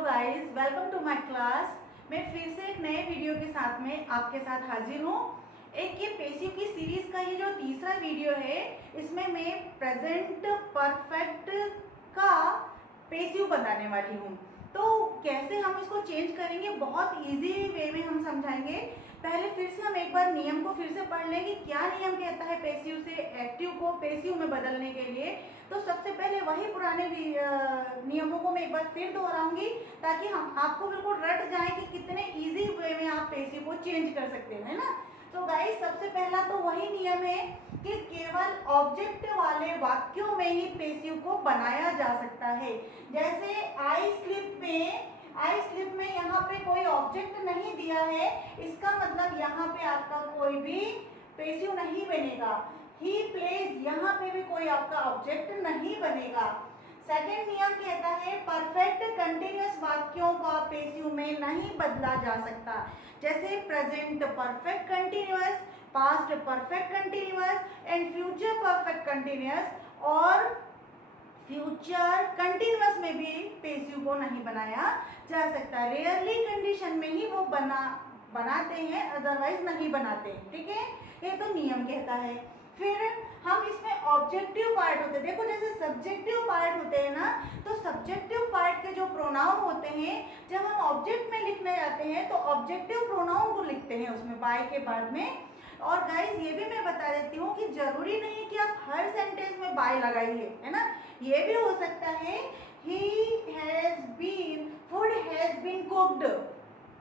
Guys, welcome to my class. मैं फिर से एक नए वीडियो के साथ में आपके साथ हाजिर हूँ। एक ये पेसिव की सीरीज का ये जो तीसरा वीडियो है, इसमें मैं प्रेजेंट परफेक्ट का पेसिव बताने वाली हूँ। तो कैसे हम इसको चेंज करेंगे, बहुत इजी वे में हम समझाएंगे। पहले फिर से हम एक बार नियम को फिर से पढ़ लें कि क्या नियम कहता है पेसिव से एक्टिव को पेसिव में बदलने के लिए। तो सबसे पहले वही पुराने नियमों को मैं एक बार फिर दोहराऊंगी ताकि हम आपको बिल्कुल रट जाए कि कितने इजी वे में आप पेसिव को चेंज कर सकते हैं, है ना। तो गाइस, सबसे पहला तो वही नियम है कि केवल ऑब्जेक्ट वाले वाक्यों में ही पेसिव को बनाया जा सकता है। जैसे आई स्लिप में यहाँ पे कोई ऑब्जेक्ट नहीं दिया है, इसका मतलब यहाँ पे आपका कोई भी पेसिव नहीं बनेगा। ही प्लेज, यहाँ पे भी कोई आपका ऑब्जेक्ट नहीं बनेगा। सेकेंड नियम कहता है परफेक्ट कंटिन्यूअस वाक्यों का पेसिव में नहीं बदला जा सकता। जैसे present perfect continuous, past perfect continuous and future perfect continuous और फ्यूचर कंटिन्यूअस में भी पेसिव को नहीं बनाया जा सकता। रेयरली कंडीशन में ही वो बनाते हैं, अदरवाइज नहीं बनाते। ठीक है, ये तो नियम कहता है। फिर हम इसमें ऑब्जेक्टिव पार्ट होते हैं। देखो, जैसे सब्जेक्टिव पार्ट होते हैं ना, तो सब्जेक्टिव पार्ट के जो प्रोनाउन होते हैं, जब हम ऑब्जेक्ट में लिखने जाते हैं तो ऑब्जेक्टिव प्रोनाउन को लिखते हैं उसमें बाय के बाद में। और गाइस, ये भी मैं बता देती हूँ कि जरूरी नहीं कि आप हर सेंटेंस में बाय लगाइए, है ना। ये भी हो सकता है फूड हैज बीन कुक्ड,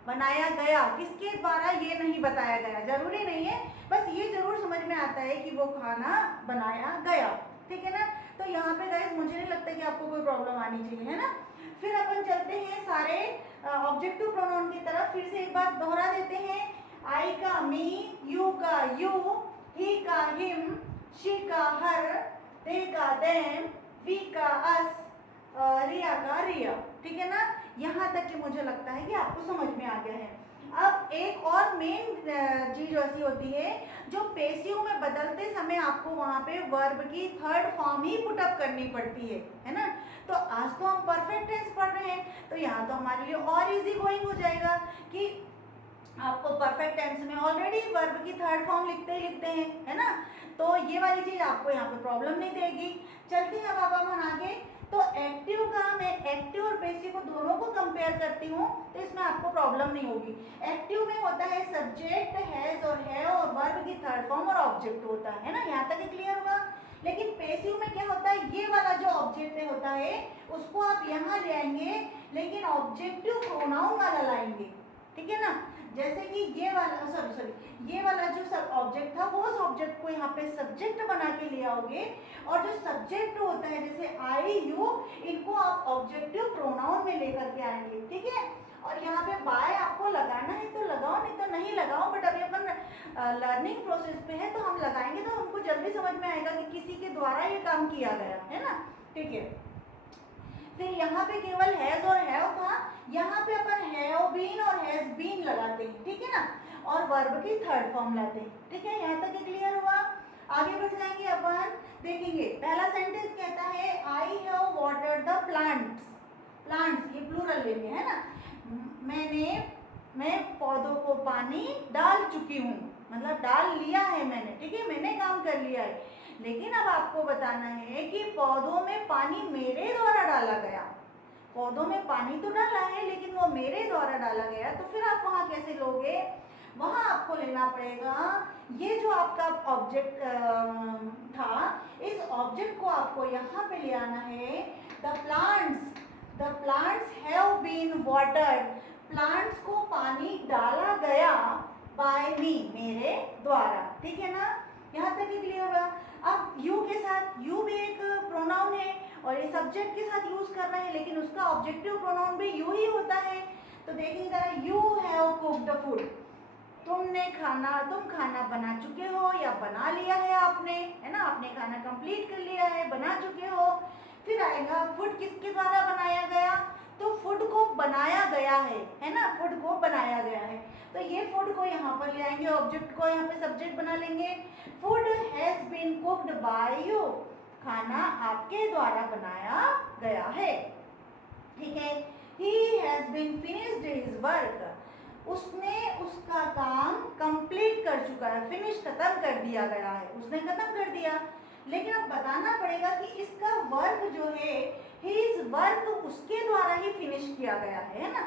बनाया गया, किसके द्वारा ये नहीं बताया गया, जरूरी नहीं है। बस ये जरूर समझ में आता है कि वो खाना बनाया गया। ठीक है ना। तो यहाँ पे गाइस, मुझे नहीं लगता कि आपको कोई प्रॉब्लम आनी चाहिए, है ना। फिर अपन चलते हैं सारे ऑब्जेक्टिव प्रोनाउन की तरफ। फिर से एक बार दोहरा देते हैं। आई का मी, यू का यू, ही का हिम, शी का हर, दे का देम, वी का अस, रिया का रिया। ठीक है ना। यहाँ तक कि मुझे लगता है कि आपको समझ में आ गया है। अब एक और मेन चीज ऐसी होती है जो पेसिव में बदलते समय आपको वहां पे वर्ब की थर्ड फॉर्म ही पुट अप करनी पड़ती है ना। तो आज तो हम परफेक्ट टेंस पढ़ रहे हैं, तो यहाँ तो हमारे लिए और इजी गोइंग हो जाएगा कि आपको परफेक्ट टेंस में ऑलरेडी वर्ब की थर्ड फॉर्म लिखते हैं, है ना। तो ये वाली चीज आपको यहाँ पे प्रॉब्लम नहीं देगी। चलते हैं अब अपन आगे। तो एक्टिव का मैं एक्टिव और पेसिव को दोनों को कंपेयर करती हूँ, तो इसमें आपको प्रॉब्लम नहीं होगी। एक्टिव में होता है सब्जेक्ट, हैज और है और वर्ब की थर्ड फॉर्म और ऑब्जेक्ट होता है ना। यहाँ तक क्लियर हुआ। लेकिन पेसिव में क्या होता है, ये वाला जो ऑब्जेक्ट होता है उसको आप यहाँ ले आएंगे, लेकिन ऑब्जेक्टिव प्रोनाउन वाला लाएंगे। ठीक है ना। जैसे कि ये वाला जो सब ऑब्जेक्ट था, वो उस ऑब्जेक्ट को यहाँ पे सब्जेक्ट बना के ले आओगे, और जो सब्जेक्ट होता है जैसे आई यू, इनको आप ऑब्जेक्टिव प्रोनाउन में लेकर के आएंगे। ठीक है। और यहाँ पे बाय आपको लगाना है तो लगाओ, नहीं तो नहीं लगाओ। बट अभी अपन लर्निंग प्रोसेस पे है, तो हम लगाएंगे तो हमको जल्दी समझ में आएगा कि किसी के द्वारा ये काम किया गया है ना। ठीक है। फिर यहाँ पे केवल हैज और हैव था, यहाँ पे अपन हैव बीन और हैज बीन लगाते हैं। ठीक है ना। और वर्ब की थर्ड फॉर्म लाते हैं। ठीक है, यहाँ तक क्लियर हुआ। आगे बढ़ जाएंगे अपन, देखेंगे। पहला सेंटेंस कहता है I have watered the plants. Plants ये प्लूरल लेंगे, है ना। मैं पौधों को पानी डाल चुकी हूँ, मतलब डाल लिया है मैंने। ठीक है, मैंने काम कर लिया है। लेकिन अब आपको बताना है कि पौधों में पानी मेरे द्वारा डाला गया। पौधों में पानी तो डाला है, लेकिन वो मेरे द्वारा डाला गया, तो फिर आप वहां कैसे लोगे। वहां आपको लेना पड़ेगा ये जो आपका ऑब्जेक्ट था, इस ऑब्जेक्ट को आपको यहाँ पे ले आना है। The plants have been watered, plants को पानी डाला गया बाय मी, मेरे द्वारा। ठीक है ना। यहाँ तक ही क्लियर होगा। अब यू के साथ, यू भी एक प्रोनाउन है और ये सब्जेक्ट के साथ यूज करना है, लेकिन उसका ऑब्जेक्टिव प्रोनाउन भी यू ही होता है। तो देखिए जरा, यू हैव कुक्ड फूड, तुम खाना बना चुके हो या बना लिया है आपने, है ना। आपने खाना कंप्लीट कर लिया है, बना चुके हो। फिर आएगा फूड किसके द्वारा बनाया गया, तो फूड को बनाया गया है ना। फूड को बनाया गया है, तो ये फूड को यहाँ पर ले आएंगे, ऑब्जेक्ट को यहाँ पे सब्जेक्ट बना लेंगे। Food has been cooked by you, खाना आपके द्वारा बनाया गया है। ठीक है। He has has been finished his work, उसने उसका काम कंप्लीट कर चुका है, फिनिश खत्म कर दिया गया है, उसने खत्म कर दिया। लेकिन अब बताना पड़ेगा कि इसका वर्क जो है, हिज वर्क उसके द्वारा ही फिनिश किया गया है ना।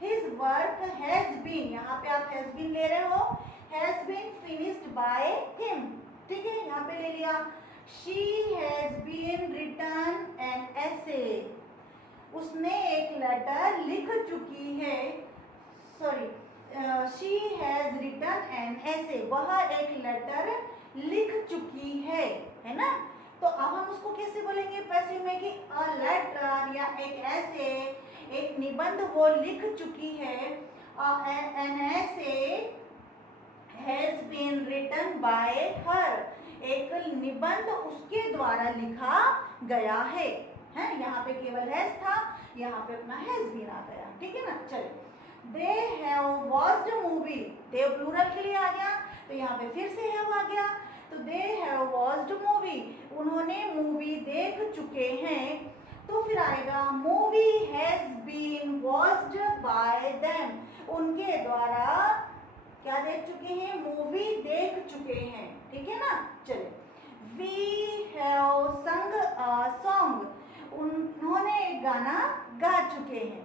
हिज वर्क हैज बीन, यहाँ पे आप हैज बीन ले रहे हो, has been finished by him, ठीक है, यहाँ पे ले लिया। She has been written an essay, उसने एक लेटर लिख चुकी है, sorry, she has written an essay, वह एक लेटर लिख चुकी है ना। तो अब हम उसको कैसे बोलेंगे पैसिव में कि अ लेटर या एक ऐसे, एक निबंध वो लिख चुकी है, an essay has been written by her, एक निबंध उसके द्वारा लिखा गया है, यहाँ पे केवल हैज था, यहाँ पे अपना हैज बीन आ गया, ठीक है ना। चलिए, they have watched movie, they plural के लिए आ गया, तो यहाँ पे फिर से हैव आ गया, तो दे हैव वॉच्ड मूवी, उन्होंने मूवी देख चुके हैं। तो फिर आएगा movie has been watched by them, उनके द्वारा क्या देख चुके हैं, मूवी देख चुके हैं, ठीक है ना। चलिए, वी हैव संग अ सॉन्ग, उन्होंने एक गाना गा चुके हैं,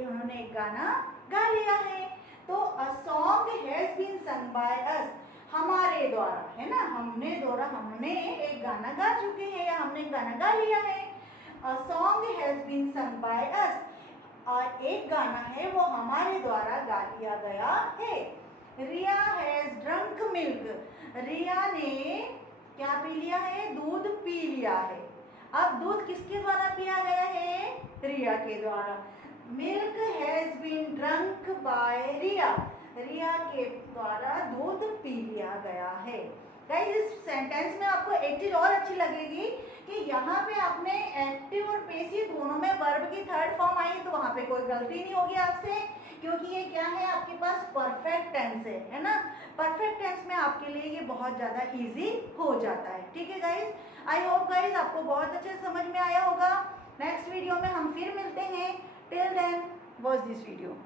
उन्होंने एक गाना गा लिया है। तो a song has been sung by us, हमारे द्वारा, है ना, हमने एक गाना गा चुके हैं या हमने गाना गा लिया है। A song has been sung by us, और एक गाना है वो हमारे द्वारा गा लिया गया है। रिया हैज ड्रंक मिल्क, रिया ने क्या पी लिया है, दूध पी लिया है। अब दूध किसके द्वारा पिया गया है, रिया के द्वारा। Milk has been drunk by Riya, Riya के द्वारा दूध पी लिया गया है। गाइस, इस सेंटेंस में आपको एक चीज और अच्छी लगेगी कि यहाँ पे आपने एक्टिव और पेसिव दोनों में वर्ब की थर्ड फॉर्म आई, तो वहाँ पे कोई गलती नहीं होगी आपसे, क्योंकि ये क्या है, आपके पास परफेक्ट टेंस है ना। परफेक्ट टेंस में आपके लिए ये बहुत ज़्यादा इजी हो जाता है, ठीक है गाइस। आई होप गाइस आपको बहुत अच्छे समझ में आया होगा। नेक्स्ट वीडियो में हम फिर मिलते हैं। Till then watch this video.